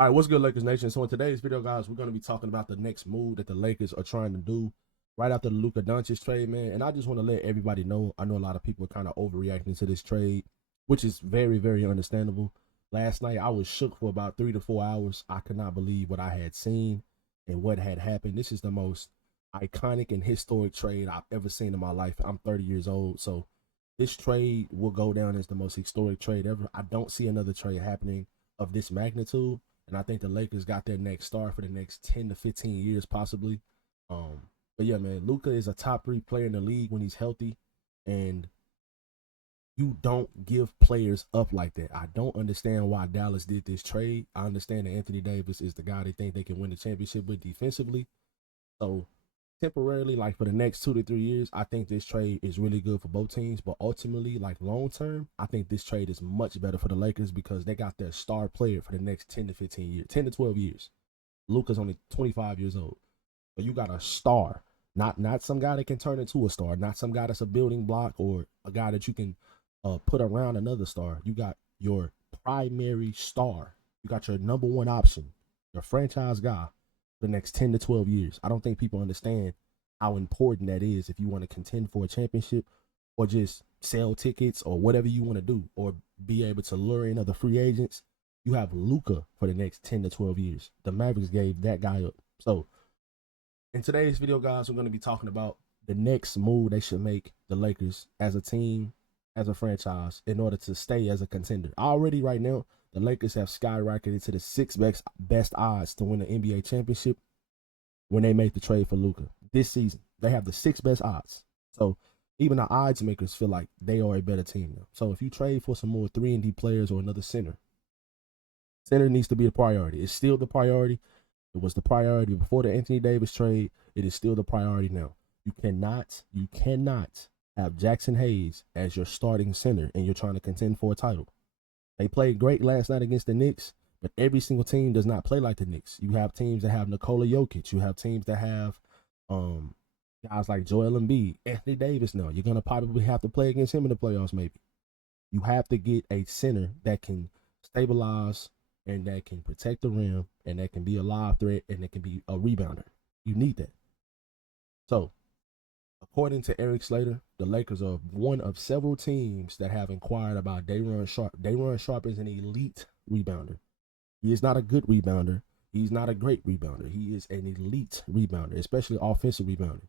All right, what's good, Lakers Nation? So in today's video, guys, we're going to be talking about the next move that the Lakers are trying to do right after the Luka Doncic trade, man. And I just want to let everybody know, I know a lot of people are kind of overreacting to this trade, which is very, very understandable. Last night, I was shook for about 3 to 4 hours. I could not believe what I had seen and what had happened. This is the most iconic and historic trade I've ever seen in my life. I'm 30 years old, so this trade will go down as the most historic trade ever. I don't see another trade happening of this magnitude. And I think the Lakers got their next star for the next 10 to 15 years, possibly. Um, but yeah, man, Luka is a top 3 player in the league when he's healthy, and you don't give players up like that. I don't understand why Dallas did this trade. I understand that Anthony Davis is the guy they think they can win the championship with defensively. So temporarily, like for the next 2 to 3 years, I think this trade is really good for both teams. But ultimately, like long term, I think this trade is much better for the Lakers because they got their star player for the next 10 to 15 years, 10 to 12 years. Luka's only 25 years old. But you got a star, not some guy that can turn into a star, not some guy that's a building block or a guy that you can put around another star. You got your primary star. You got your number one option, your franchise guy for the next 10 to 12 years. I don't think people understand how important that is if you want to contend for a championship or just sell tickets or whatever you want to do or be able to lure in other free agents. You have Luka for the next 10 to 12 years. The Mavericks gave that guy up. So in today's video, guys, we're going to be talking about the next move they should make, the Lakers, as a team, as a franchise, in order to stay as a contender. Already right now, the Lakers have skyrocketed to the sixth best odds to win the NBA championship when they make the trade for Luka. This season, they have the sixth best odds. So even the odds makers feel like they are a better team now. So if you trade for some more 3-and-D players or another center needs to be a priority. It's still the priority. It was the priority before the Anthony Davis trade. It is still the priority now. You cannot have Jackson Hayes as your starting center and you're trying to contend for a title. They played great last night against the Knicks, but every single team does not play like the Knicks. You have teams that have Nikola Jokic. You have teams that have um, guys like Joel Embiid, Anthony Davis. Now you're gonna probably have to play against him in the playoffs. Maybe you have to get a center that can stabilize and that can protect the rim and that can be a live threat and that can be a rebounder. You need that. So, according to Eric Slater, the Lakers are one of several teams that have inquired about Day'Ron Sharpe. Day'Ron Sharpe is an elite rebounder. He is not a good rebounder. He's not a great rebounder. He is an elite rebounder, especially offensive rebounder.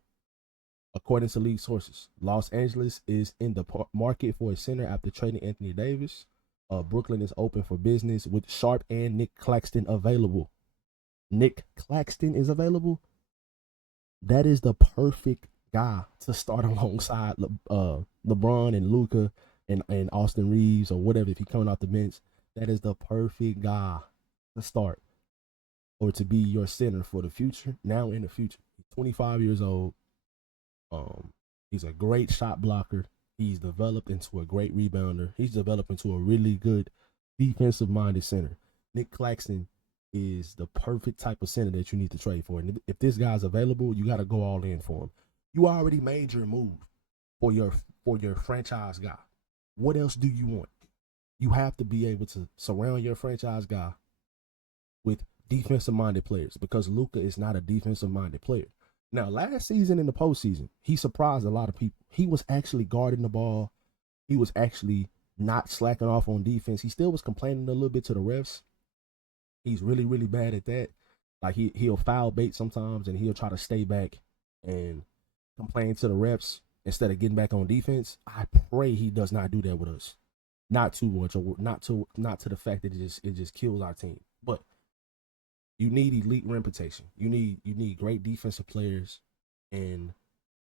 According to league sources, Los Angeles is in the market for a center after trading Anthony Davis. Brooklyn is open for business with Sharpe and Nick Claxton available. Nick Claxton is available. That is the perfect guy to start alongside LeBron and Luka and Austin Reeves or whatever if he's coming off the bench. That is the perfect guy to start or to be your center for the future, now in the future. He's 25 years old. He's a great shot blocker. He's developed into a great rebounder. He's developed into a really good defensive minded center. Nick Claxton is the perfect type of center that you need to trade for. And if this guy's available, you got to go all in for him. You already made your move for your franchise guy. What else do you want? You have to be able to surround your franchise guy with defensive minded players because Luka is not a defensive minded player. Now, last season in the postseason, he surprised a lot of people. He was actually guarding the ball. He was actually not slacking off on defense. He still was complaining a little bit to the refs. He's really, really bad at that. Like he'll foul bait sometimes and he'll try to stay back and complain to the refs instead of getting back on defense. I pray he does not do that with us. Not too much, or not to the fact that it just kills our team. But you need elite rim protection. You need great defensive players, and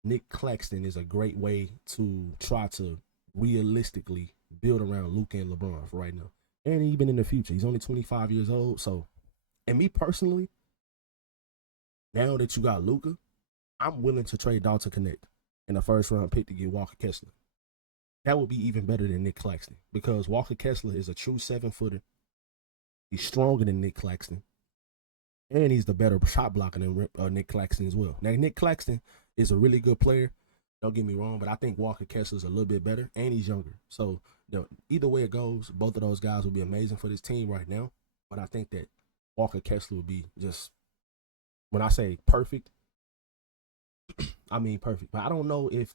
Nick Claxton is a great way to try to realistically build around Luka and LeBron for right now, and even in the future. He's only 25 years old, so and me personally, now that you got Luka, I'm willing to trade Dalton Connect in a first round pick to get Walker Kessler. That would be even better than Nick Claxton because Walker Kessler is a true 7-footer. He's stronger than Nick Claxton. And he's the better shot blocker than Nick Claxton as well. Now, Nick Claxton is a really good player. Don't get me wrong, but I think Walker Kessler is a little bit better, and he's younger. So, either way it goes, both of those guys will be amazing for this team right now. But I think that Walker Kessler would be just, when I say perfect, I mean perfect. But I don't know if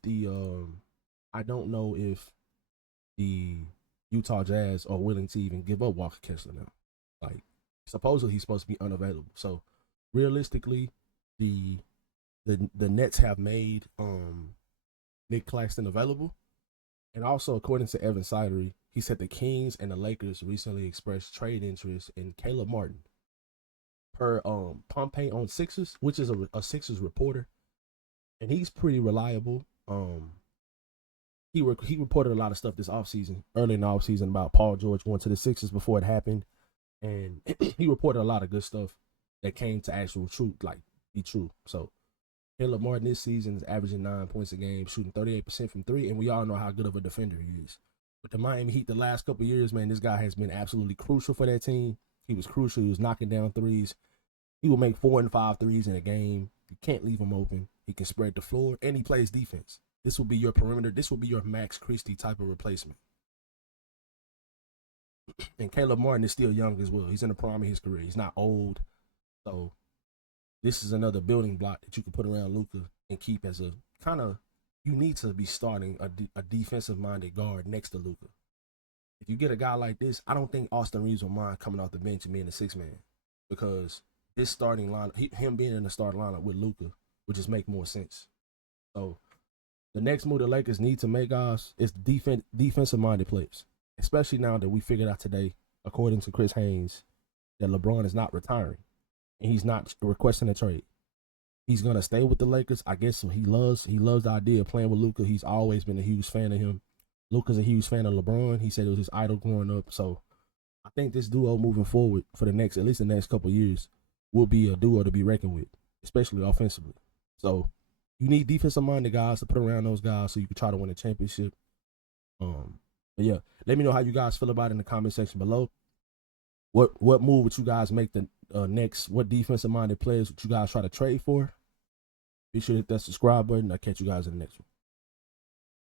the Utah Jazz are willing to even give up Walker Kessler now. Like, supposedly he's supposed to be unavailable. So realistically, the Nets have made Nick Claxton available. And also, according to Evan Sidery, he said the Kings and the Lakers recently expressed trade interest in Caleb Martin. Per Pompey on Sixers, which is a Sixers reporter, and he's pretty reliable. He reported a lot of stuff this offseason, early in the offseason, about Paul George going to the Sixers before it happened, and he reported a lot of good stuff that came to actual truth, like be true. So Caleb Martin this season is averaging 9 points a game, shooting 38% from three, and we all know how good of a defender he is. With the Miami Heat the last couple of years, man, this guy has been absolutely crucial for that team. He was crucial. He was knocking down threes. He will make 4 and 5 threes in a game. You can't leave him open. He can spread the floor, and he plays defense. This will be your perimeter. This will be your Max Christie type of replacement. And Caleb Martin is still young as well. He's in the prime of his career. He's not old. So this is another building block that you can put around Luka and keep as a kind of, you need to be starting a defensive-minded guard next to Luka. If you get a guy like this, I don't think Austin Reeves will mind coming off the bench and being a six-man, because this starting lineup, him being in the starting lineup with Luka, would just make more sense. So the next move the Lakers need to make, guys, is defensive-minded players, especially now that we figured out today, according to Chris Haynes, that LeBron is not retiring and he's not requesting a trade. He's gonna stay with the Lakers. I guess he loves the idea of playing with Luka. He's always been a huge fan of him. Luka's a huge fan of LeBron. He said it was his idol growing up. So I think this duo moving forward for at least the next couple of years, will be a duo to be reckoned with, especially offensively. So you need defensive-minded guys to put around those guys so you can try to win a championship. But yeah, let me know how you guys feel about it in the comment section below. What move would you guys make the next? What defensive-minded players would you guys try to trade for? Be sure to hit that subscribe button. I'll catch you guys in the next one.